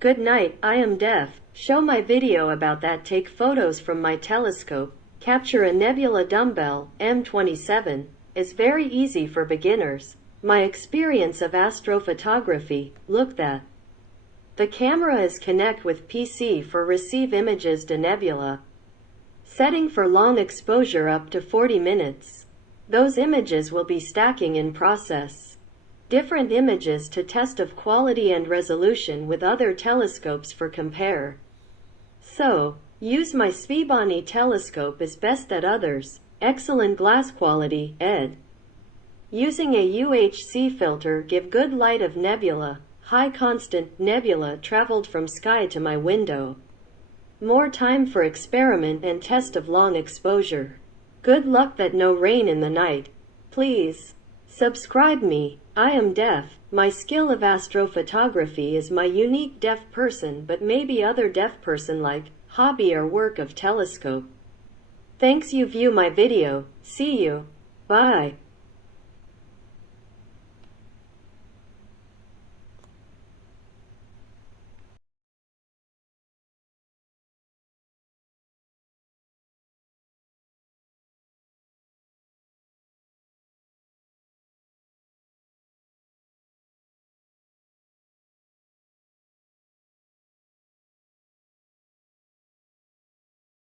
Good night, I am deaf. Show my video about that. Take photos from my telescope. Capture a nebula dumbbell, M27, is very easy for beginners. My experience of astrophotography, look that. The camera is connect with PC for receive images de nebula. Setting for long exposure up to 40 minutes. Those images will be stacking in process. Different images to test of quality and resolution with other telescopes for compare. So, use my Svbony telescope is best at others. Excellent glass quality, ed. Using a UHC filter give good light of nebula, high constant nebula traveled from sky to my window. More time for experiment and test of long exposure. Good luck that no rain in the night. Please subscribe me. I am deaf. My skill of astrophotography is my unique deaf person, but maybe other deaf person like hobby or work of telescope. Thanks you view my video. See you. Bye.